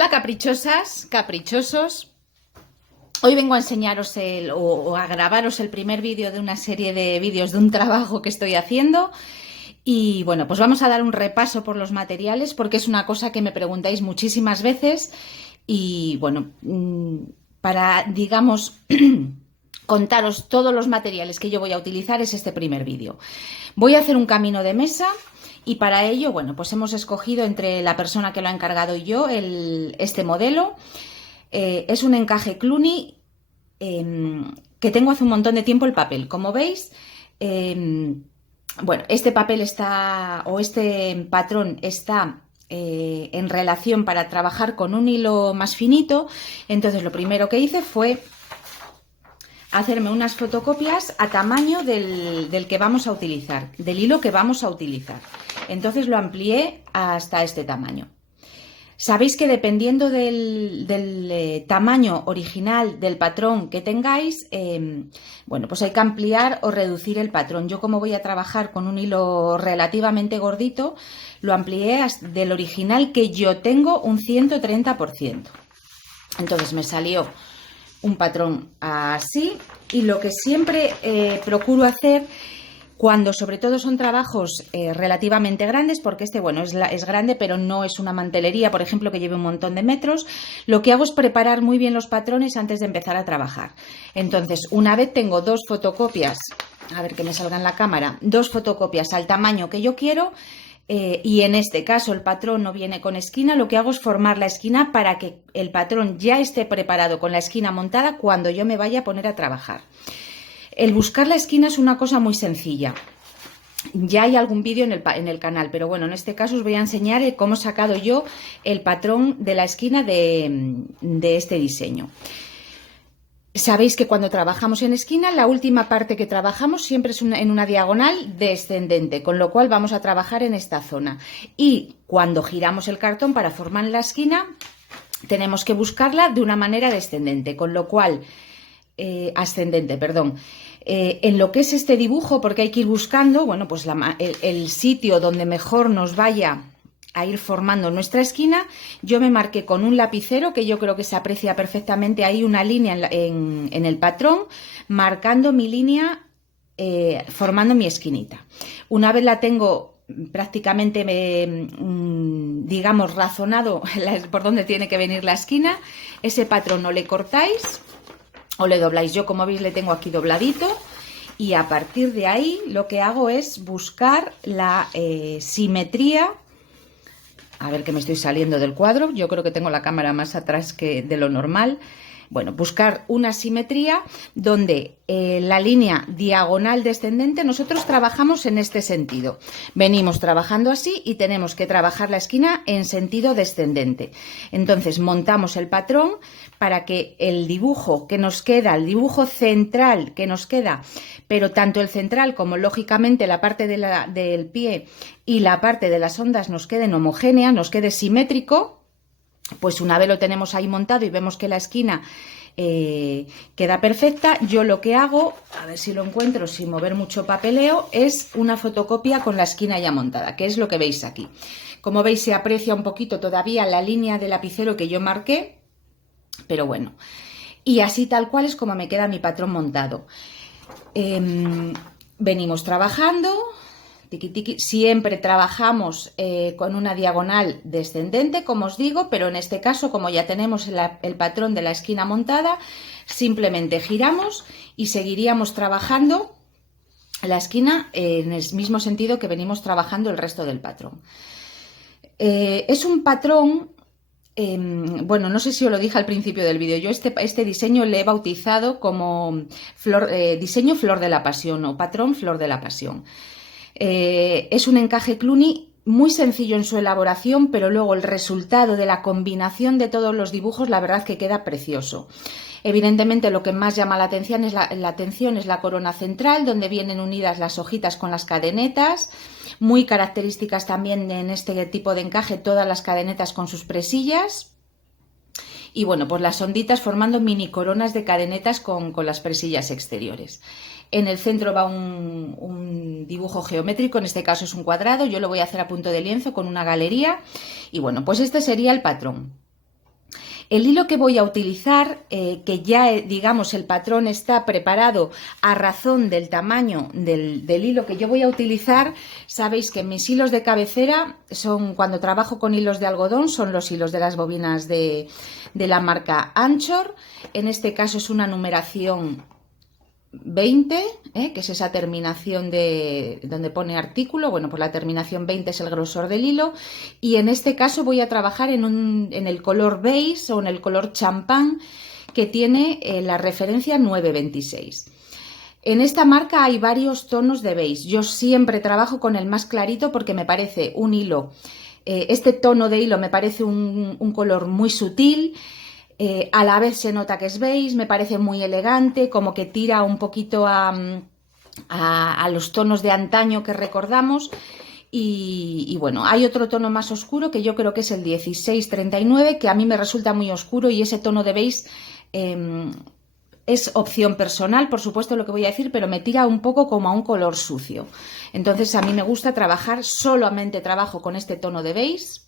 Hola caprichosas, caprichosos. Hoy vengo a enseñaros o a grabaros el primer vídeo de una serie de vídeos de un trabajo que estoy haciendo. Y bueno, pues vamos a dar un repaso por los materiales porque es una cosa que me preguntáis muchísimas veces. Y bueno, para, digamos, contaros todos los materiales que yo voy a utilizar es este primer vídeo. Voy a hacer un camino de mesa. Y para ello, bueno, pues hemos escogido entre la persona que lo ha encargado y yo este modelo. Es un encaje Cluny que tengo hace un montón de tiempo el papel. Como veis, bueno, este papel está, o este patrón está en relación para trabajar con un hilo más finito. Entonces lo primero que hice fue hacerme unas fotocopias a tamaño del que vamos a utilizar, del hilo que vamos a utilizar. Entonces lo amplié hasta este tamaño. Sabéis que dependiendo del tamaño original del patrón que tengáis, bueno, pues hay que ampliar o reducir el patrón. Yo, como voy a trabajar con un hilo relativamente gordito, lo amplié del original que yo tengo un 130%. Entonces me salió un patrón así, y lo que siempre procuro hacer cuando sobre todo son trabajos relativamente grandes, porque este, bueno, es grande, pero no es una mantelería, por ejemplo, que lleve un montón de metros, lo que hago es preparar muy bien los patrones antes de empezar a trabajar. Entonces, una vez tengo dos fotocopias, a ver que me salga en la cámara, dos fotocopias al tamaño que yo quiero, y en este caso el patrón no viene con esquina, lo que hago es formar la esquina para que el patrón ya esté preparado con la esquina montada cuando yo me vaya a poner a trabajar. El buscar la esquina es una cosa muy sencilla. Ya hay algún vídeo en el canal, pero bueno, en este caso os voy a enseñar cómo he sacado yo el patrón de la esquina de este diseño. Sabéis que cuando trabajamos en esquina, la última parte que trabajamos siempre es en una diagonal descendente, con lo cual vamos a trabajar en esta zona. Y cuando giramos el cartón para formar la esquina, tenemos que buscarla de una manera descendente, con lo cual, ascendente, perdón. En lo que es este dibujo, porque hay que ir buscando, bueno, pues el sitio donde mejor nos vaya a ir formando nuestra esquina. Yo me marqué con un lapicero, que yo creo que se aprecia perfectamente ahí una línea en el patrón, marcando mi línea, formando mi esquinita. Una vez la tengo prácticamente, digamos, razonado por dónde tiene que venir la esquina, ese patrón no le cortáis o le dobláis. Yo, como veis, le tengo aquí dobladito, y a partir de ahí lo que hago es buscar la simetría. A ver, que me estoy saliendo del cuadro, yo creo que tengo la cámara más atrás que de lo normal. Bueno, buscar una simetría donde la línea diagonal descendente, nosotros trabajamos en este sentido. Venimos trabajando así y tenemos que trabajar la esquina en sentido descendente. Entonces montamos el patrón para que el dibujo que nos queda, el dibujo central que nos queda, pero tanto el central como lógicamente la parte del pie y la parte de las ondas nos queden homogéneas, nos quede simétrico. Pues una vez lo tenemos ahí montado y vemos que la esquina queda perfecta, yo lo que hago, a ver si lo encuentro sin mover mucho papeleo, es una fotocopia con la esquina ya montada, que es lo que veis aquí. Como veis, se aprecia un poquito todavía la línea de lapicero que yo marqué, pero bueno. Y así tal cual es como me queda mi patrón montado. Venimos trabajando. Tiki, tiki. Siempre trabajamos con una diagonal descendente, como os digo, pero en este caso, como ya tenemos el patrón de la esquina montada, simplemente giramos y seguiríamos trabajando la esquina en el mismo sentido que venimos trabajando el resto del patrón. Es un patrón, bueno, no sé si os lo dije al principio del vídeo, yo este diseño le he bautizado como diseño Flor de la Pasión o patrón Flor de la Pasión. Es un encaje Cluny muy sencillo en su elaboración, pero luego el resultado de la combinación de todos los dibujos, la verdad que queda precioso. Evidentemente lo que más llama la atención es la corona central, donde vienen unidas las hojitas con las cadenetas, muy características también en este tipo de encaje, todas las cadenetas con sus presillas. Y bueno, pues las onditas formando mini coronas de cadenetas con las presillas exteriores. En el centro va un dibujo geométrico, en este caso es un cuadrado, yo lo voy a hacer a punto de lienzo con una galería. Y bueno, pues este sería el patrón. El hilo que voy a utilizar, que ya digamos el patrón está preparado a razón del tamaño del hilo que yo voy a utilizar, sabéis que mis hilos de cabecera son, cuando trabajo con hilos de algodón, son los hilos de las bobinas de la marca Anchor. En este caso es una numeración 20, que es esa terminación de donde pone artículo. Bueno, pues la terminación 20 es el grosor del hilo, y en este caso voy a trabajar en el color beige o en el color champán, que tiene la referencia 926. En esta marca hay varios tonos de beige. Yo siempre trabajo con el más clarito porque me parece un hilo, este tono de hilo me parece un color muy sutil. A la vez se nota que es beige, me parece muy elegante, como que tira un poquito a los tonos de antaño que recordamos. Y bueno, hay otro tono más oscuro que yo creo que es el 1639, que a mí me resulta muy oscuro, y ese tono de beige es opción personal, por supuesto, lo que voy a decir, pero me tira un poco como a un color sucio. Entonces a mí me gusta trabajar, solamente trabajo con este tono de beige,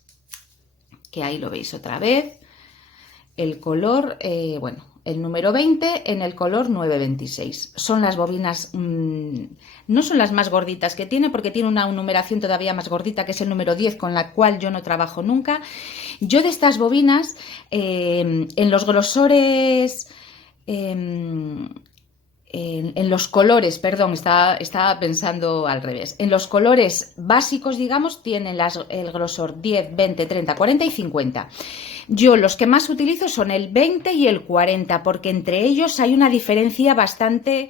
que ahí lo veis otra vez. El color, bueno, el número 20 en el color 926. Son las bobinas, no son las más gorditas que tiene, porque tiene una numeración todavía más gordita, que es el número 10, con la cual yo no trabajo nunca. Yo de estas bobinas, en los grosores, en los colores, perdón, estaba pensando al revés. En los colores básicos, digamos, tienen el grosor 10, 20, 30, 40 y 50. Yo los que más utilizo son el 20 y el 40, porque entre ellos hay una diferencia bastante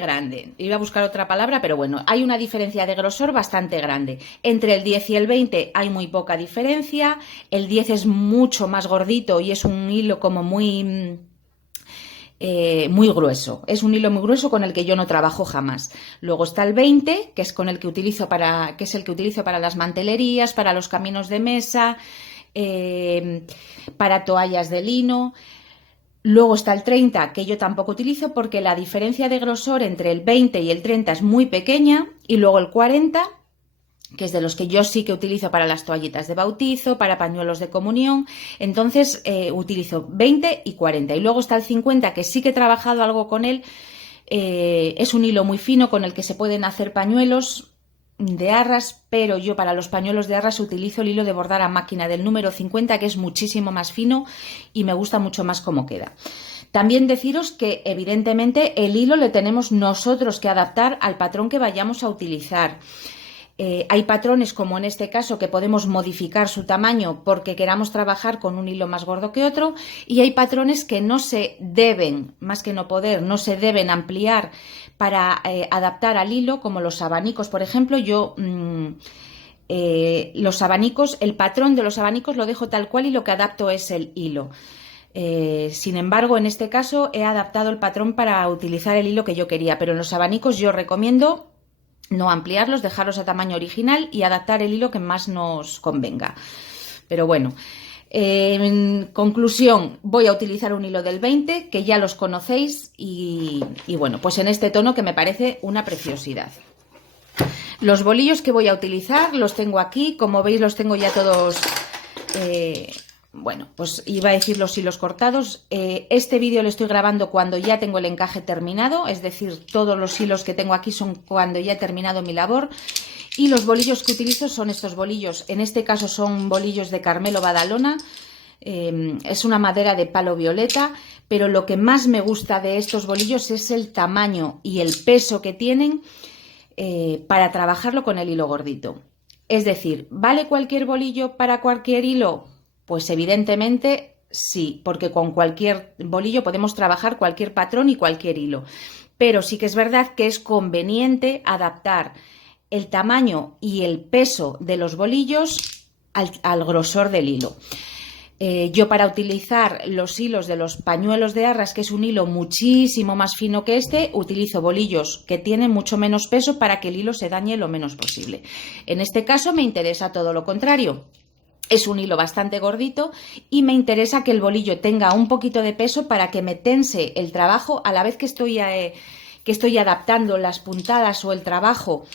grande. Iba a buscar otra palabra, pero bueno, hay una diferencia de grosor bastante grande. Entre el 10 y el 20 hay muy poca diferencia. El 10 es mucho más gordito y es un hilo como muy grueso. Es un hilo muy grueso con el que yo no trabajo jamás. Luego está el 20, que es con el que utilizo para las mantelerías, para los caminos de mesa, para toallas de lino. Luego está el 30, que yo tampoco utilizo porque la diferencia de grosor entre el 20 y el 30 es muy pequeña. Y luego el 40, que es de los que yo sí que utilizo para las toallitas de bautizo, para pañuelos de comunión. Entonces utilizo 20 y 40. Y luego está el 50, que sí que he trabajado algo con él. Es un hilo muy fino con el que se pueden hacer pañuelos de arras, pero yo para los pañuelos de arras utilizo el hilo de bordar a máquina del número 50, que es muchísimo más fino y me gusta mucho más cómo queda. También deciros que evidentemente el hilo le tenemos nosotros que adaptar al patrón que vayamos a utilizar. Hay patrones, como en este caso, que podemos modificar su tamaño porque queramos trabajar con un hilo más gordo que otro, y hay patrones que no se deben, más que no poder, no se deben ampliar para adaptar al hilo, como los abanicos, por ejemplo. Yo los abanicos, el patrón de los abanicos lo dejo tal cual y lo que adapto es el hilo. Sin embargo, en este caso he adaptado el patrón para utilizar el hilo que yo quería, pero en los abanicos yo recomiendo no ampliarlos, dejarlos a tamaño original y adaptar el hilo que más nos convenga. Pero bueno, en conclusión, voy a utilizar un hilo del 20, que ya los conocéis, y bueno, pues en este tono que me parece una preciosidad. Los bolillos que voy a utilizar los tengo aquí, como veis los tengo ya todos. Bueno, pues iba a decir los hilos cortados. Este vídeo lo estoy grabando cuando ya tengo el encaje terminado, es decir, todos los hilos que tengo aquí son cuando ya he terminado mi labor. Y los bolillos que utilizo son estos bolillos. En este caso son bolillos de Carmelo Badalona. Es una madera de palo violeta, pero lo que más me gusta de estos bolillos es el tamaño y el peso que tienen para trabajarlo con el hilo gordito. Es decir, ¿vale cualquier bolillo para cualquier hilo? Pues evidentemente sí, porque con cualquier bolillo podemos trabajar cualquier patrón y cualquier hilo. Pero sí que es verdad que es conveniente adaptar el tamaño y el peso de los bolillos al grosor del hilo. Yo, para utilizar los hilos de los pañuelos de arras, que es un hilo muchísimo más fino que este, utilizo bolillos que tienen mucho menos peso para que el hilo se dañe lo menos posible. En este caso me interesa todo lo contrario. Es un hilo bastante gordito y me interesa que el bolillo tenga un poquito de peso para que me tense el trabajo a la vez que estoy adaptando las puntadas o el trabajo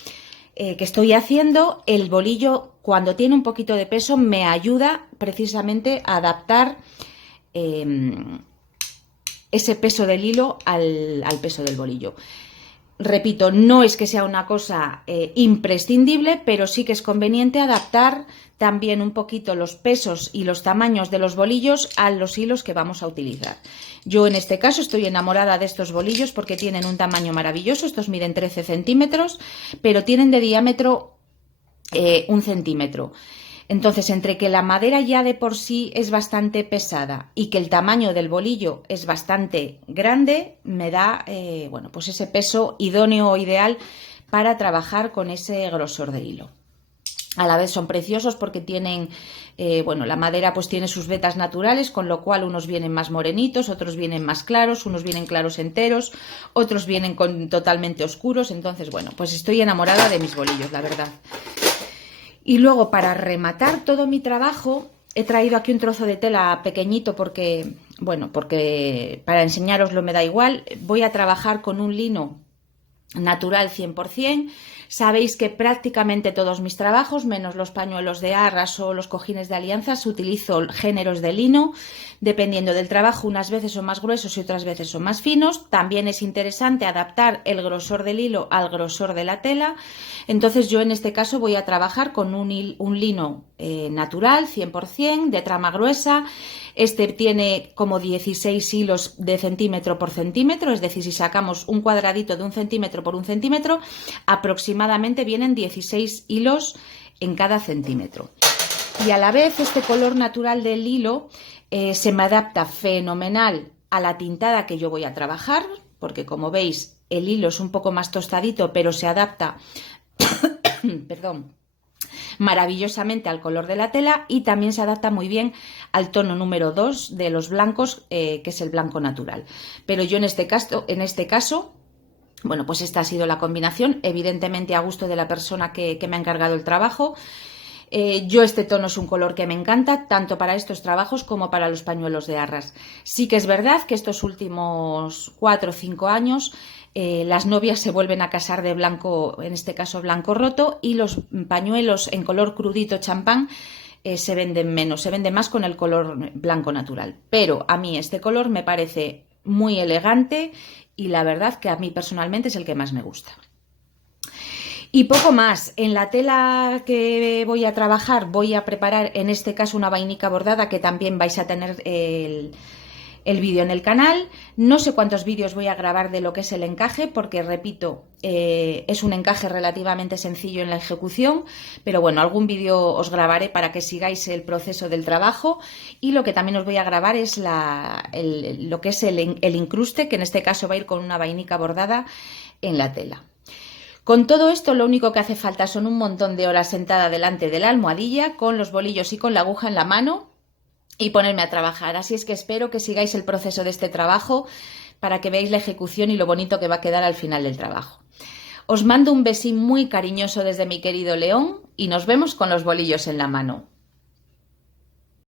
que estoy haciendo, el bolillo, cuando tiene un poquito de peso, me ayuda precisamente a adaptar ese peso del hilo al peso del bolillo. Repito, no es que sea una cosa imprescindible, pero sí que es conveniente adaptar también un poquito los pesos y los tamaños de los bolillos a los hilos que vamos a utilizar. Yo en este caso estoy enamorada de estos bolillos porque tienen un tamaño maravilloso. Estos miden 13 centímetros, pero tienen de diámetro 1 centímetro. Entonces, entre que la madera ya de por sí es bastante pesada y que el tamaño del bolillo es bastante grande, me da bueno, pues ese peso idóneo o ideal para trabajar con ese grosor de hilo. A la vez son preciosos porque tienen, bueno, la madera pues tiene sus vetas naturales, con lo cual unos vienen más morenitos, otros vienen más claros, unos vienen claros enteros, otros vienen totalmente oscuros. Entonces, bueno, pues estoy enamorada de mis bolillos, la verdad. Y luego, para rematar todo mi trabajo, he traído aquí un trozo de tela pequeñito porque, bueno, porque para enseñaroslo me da igual. Voy a trabajar con un lino natural 100%. Sabéis que prácticamente todos mis trabajos, menos los pañuelos de arras o los cojines de alianzas, utilizo géneros de lino, dependiendo del trabajo. Unas veces son más gruesos y otras veces son más finos. También es interesante adaptar el grosor del hilo al grosor de la tela. Entonces yo en este caso voy a trabajar con un lino natural 100%, de trama gruesa. Este tiene como 16 hilos de centímetro por centímetro, es decir, si sacamos un cuadradito de 1 centímetro por 1 centímetro, aproximadamente vienen 16 hilos en cada centímetro. Y a la vez este color natural del hilo se me adapta fenomenal a la tintada que yo voy a trabajar, porque como veis el hilo es un poco más tostadito, pero se adapta perdón, maravillosamente al color de la tela, y también se adapta muy bien al tono número 2 de los blancos, que es el blanco natural. Pero yo en este caso, bueno, pues esta ha sido la combinación, evidentemente a gusto de la persona que me ha encargado el trabajo. Yo este tono es un color que me encanta, tanto para estos trabajos como para los pañuelos de arras. Sí que es verdad que estos últimos 4 o 5 años las novias se vuelven a casar de blanco, en este caso blanco roto, y los pañuelos en color crudito champán se venden menos, se vende más con el color blanco natural. Pero a mí este color me parece muy elegante y la verdad que a mí personalmente es el que más me gusta. Y poco más. En la tela que voy a trabajar voy a preparar en este caso una vainica bordada, que también vais a tener el vídeo en el canal. No sé cuántos vídeos voy a grabar de lo que es el encaje, porque repito, es un encaje relativamente sencillo en la ejecución, pero bueno, algún vídeo os grabaré para que sigáis el proceso del trabajo. Y lo que también os voy a grabar es lo que es el incruste, que en este caso va a ir con una vainica bordada en la tela. Con todo esto lo único que hace falta son un montón de horas sentada delante de la almohadilla con los bolillos y con la aguja en la mano y ponerme a trabajar. Así es que espero que sigáis el proceso de este trabajo para que veáis la ejecución y lo bonito que va a quedar al final del trabajo. Os mando un besín muy cariñoso desde mi querido León y nos vemos con los bolillos en la mano.